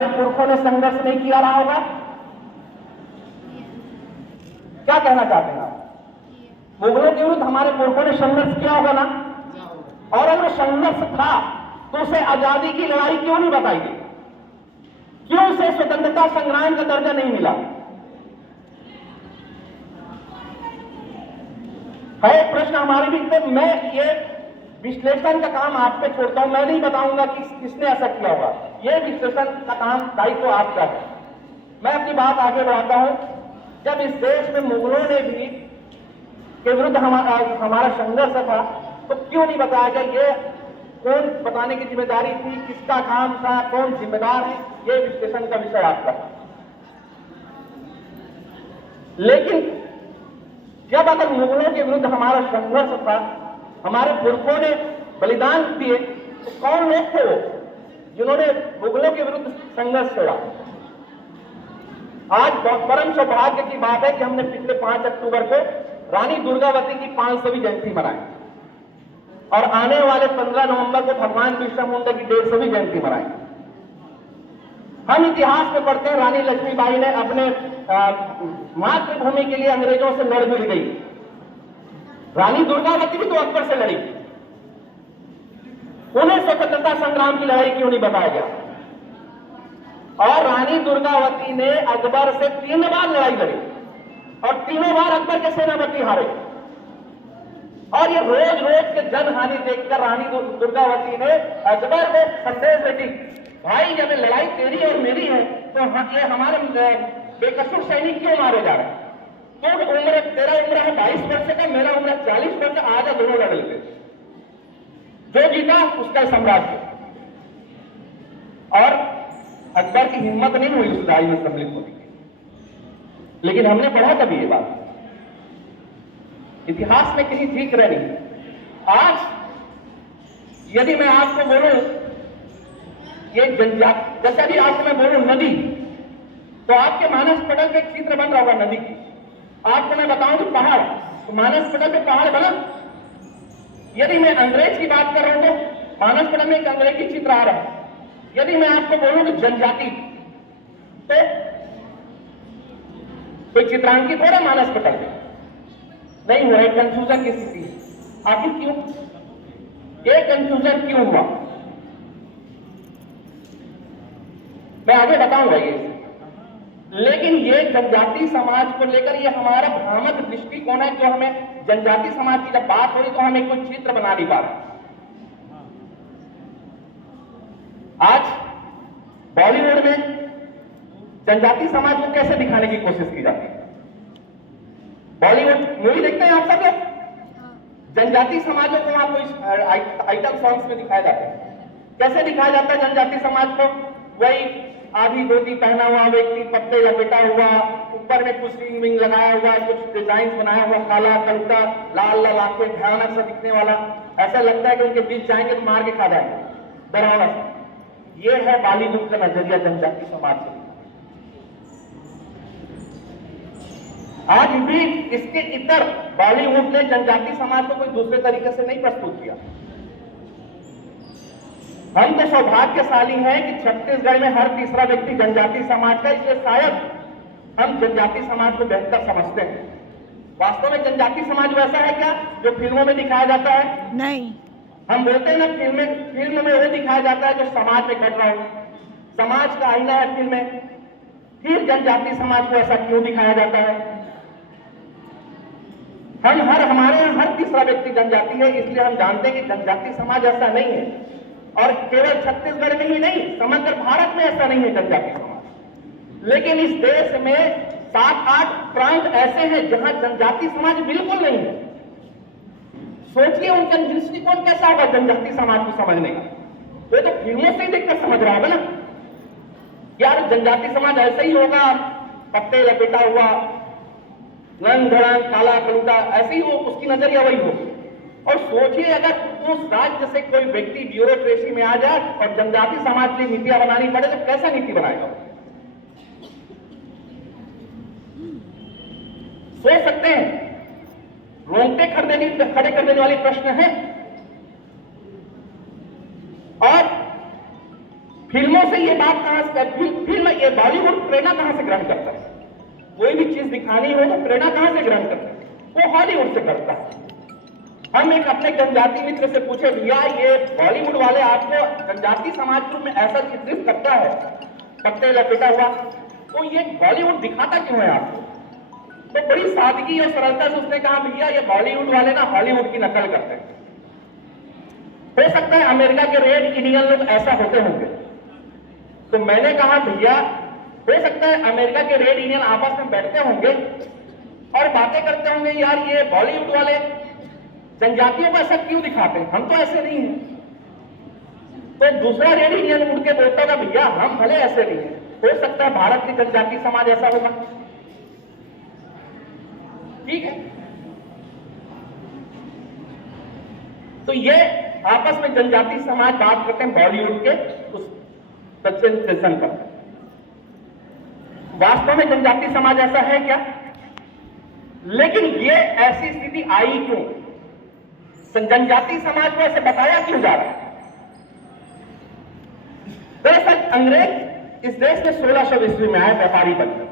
पुरखों ने संघर्ष नहीं किया रहा होगा? क्या कहना चाहते हैं आप? मुगलों के विरुद्ध हमारे पुरखों ने संघर्ष किया होगा ना? और अगर संघर्ष था तो उसे आजादी की लड़ाई क्यों नहीं बताई गई? क्यों उसे स्वतंत्रता संग्राम का दर्जा नहीं मिला? है प्रश्न हमारे भी। मैं ये विश्लेषण का काम आप पे छोड़ता हूं, मैं नहीं बताऊंगा कि किसने ऐसा किया होगा। ये विश्लेषण का काम दायित्व आपका है। मैं अपनी बात आगे बढ़ाता हूं। जब इस देश में मुगलों ने भी के विरुद्ध हमारा संघर्ष था तो क्यों नहीं बताया गया? ये कौन बताने की जिम्मेदारी थी, किसका काम था, कौन जिम्मेदार है, ये विश्लेषण का विषय आपका है। लेकिन जब अगर मुगलों के विरुद्ध हमारा संघर्ष था, हमारे पुरखों ने बलिदान दिए, तो कौन लोग थे वो जिन्होंने मुगलों के विरुद्ध संघर्ष छोड़ा? आज परम सौभाग्य की बात है कि हमने पिछले 5 अक्टूबर को रानी दुर्गावती की 500वीं जयंती मनाई और आने वाले 15 नवंबर को भगवान बिरसा मुंडा की 150वीं जयंती मनाई। हम इतिहास में पढ़ते हैं रानी लक्ष्मीबाई ने अपने मातृभूमि के लिए अंग्रेजों से लड़ भी गई। रानी दुर्गावती भी तो अकबर से लड़ी। उन्हें स्वतंत्रता संग्राम की लड़ाई क्यों नहीं बताया गया? और रानी दुर्गावती ने अकबर से 3 बार लड़ाई लड़ी और तीनों बार अकबर के सेनापति हारे। और ये रोज रोज के जनहानि देखकर रानी दुर्गावती ने अकबर को संदेश भेजी, भाई जब लड़ाई तेरी और मेरी है तो ये हमारे बेकसूर सैनिक क्यों मारे जा रहे हैं? तो उम्र तेरा उम्र है 22 वर्ष का, मेरा उम्र है 40 वर्ष, आजा दोनों लड़ लेते। जो जीता उसका साम्राज्य। और अकबर की हिम्मत नहीं हुई उस लड़ाई में सम्मिलित होने की। लेकिन हमने पढ़ा कभी ये बात, इतिहास में कहीं जिक्र नहीं। आज यदि मैं आपको बोलूं ये जनजाति, जैसे अभी आपको मैं बोलूं नदी, तो आपके मानस पटल पे एक चित्र बन रहा होगा नदी की। आपको मैं बताऊं कि पहाड़, तो मानस पटल पे पहाड़ बना। यदि मैं अंग्रेज की बात कर रहा हूं तो मानस पटल में एक अंग्रेजी चित्र आ रहा है। यदि मैं आपको बोलूं कि जनजाति, तो कोई चित्रांकित हो रहा मानस पटल में नहीं हुआ। एक कंफ्यूजन की स्थिति है। आखिर क्यों? ये कंफ्यूजन क्यों हुआ मैं आगे बताऊंगा ये। लेकिन ये जनजाति समाज को लेकर ये हमारा भ्रामक दृष्टिकोण है, जो हमें जनजाति समाज की जब बात हो रही तो हमें कोई चित्र बना नहीं पा रहे। आज बॉलीवुड में जनजाति समाज को कैसे दिखाने की कोशिश की जाती है? बॉलीवुड मूवी देखते हैं आप सब? जनजाति समाजों को आपको आइटम सॉन्ग्स में दिखाया जाता है। कैसे दिखाया जाता है जनजाति समाज को? वही आधी धोती पहना हुआ व्यक्ति, पत्ते लपेटा हुआ, ऊपर में कुछ रिंग विंग लगाया हुआ, कुछ डिजाइन बनाया हुआ, काला कलता, लाल लाल आंखें, भयानक सा दिखने वाला। ऐसा लगता है कि उनके बीच जाएंगे तो मार के खा जाएंगे, डरावना सा। ये है बॉलीवुड का नजरिया जनजाति समाज से। आज भी इसके इतर बॉलीवुड ने जनजाति समाज को कोई दूसरे तरीके से नहीं प्रस्तुत किया। हम तो सौभाग्यशाली हैं कि छत्तीसगढ़ में हर तीसरा व्यक्ति जनजाति समाज का, इसलिए शायद हम जनजाति समाज को बेहतर समझते हैं। वास्तव में जनजाति समाज वैसा है क्या जो फिल्मों में दिखाया जाता है? नहीं। हम बोलते हैं ना फिल्म में वो दिखाया जाता है जो समाज में घट रहा हो, समाज का आईना है फिल्म में। फिर जनजाति समाज को ऐसा क्यों दिखाया जाता है? हमारे यहाँ हर तीसरा व्यक्ति जनजाति है, इसलिए हम जानते हैं कि जनजाति समाज ऐसा नहीं है। और केवल छत्तीसगढ़ में ही नहीं, समग्र भारत में ऐसा नहीं है जनजाति समाज। लेकिन इस देश में 7-8 प्रांत ऐसे हैं जहां जनजाति समाज बिल्कुल नहीं है। सोचिए उनका दृष्टिकोण कैसा होगा जनजाति समाज को समझने का। वो तो फिल्मों से ही देखकर समझ रहा होगा ना, यार जनजाति समाज ऐसा ही होगा, पत्ते लपेटा हुआ, रंग धड़ंग, काला कलूटा, ऐसे ही हो, उसकी नजरिया वही हो। और सोचिए अगर उस राज्य से कोई व्यक्ति ब्यूरोक्रेसी में आ जाए और जनजाति समाज की नीतियां बनानी पड़े तो कैसा नीति बनाएगा? सोच सकते हैं? रोंगटे खड़े कर देने वाले प्रश्न है। और फिल्मों से ये बात कहां से, फिल्म ये बॉलीवुड प्रेरणा कहां से ग्रहण करता है? कोई भी चीज दिखानी हो तो प्रेरणा कहां से ग्रहण करता है? वो हॉलीवुड से करता है। हम एक अपने जनजाति मित्र से पूछे, भैया ये बॉलीवुड वाले आपको जनजाति समाज के रूप में ऐसा चित्रित करता है, पट्टे लपेटा हुआ, तो ये बॉलीवुड दिखाता क्यों है आपको? तो बड़ी सादगी और सरलता से उसने कहा, भैया ये बॉलीवुड वाले ना हॉलीवुड की नकल करते हैं। हो सकता है अमेरिका के रेड इंडियन लोग ऐसा होते होंगे। तो मैंने कहा, भैया हो सकता है अमेरिका के रेड इंडियन आपस में बैठते होंगे और बातें करते होंगे, यार ये बॉलीवुड वाले जनजातियों को ऐसा क्यों दिखाते हैं, हम तो ऐसे नहीं हैं। तो दूसरा रेड इंडियन उठ के बोलता होगा, भैया हम भले ऐसे नहीं हैं, हो सकता है भारत की जनजाति समाज ऐसा होगा। ठीक है, तो ये आपस में जनजाति समाज बात करते हैं बॉलीवुड के उस प्रेजेंटेशन पर। वास्तव में जनजाति समाज ऐसा है क्या? लेकिन ये ऐसी स्थिति आई क्यों? जनजाति समाज को ऐसे बताया क्यों जा रहा है? दरअसल अंग्रेज इस देश में 1600 ईस्वी में आए व्यापारी बनकर।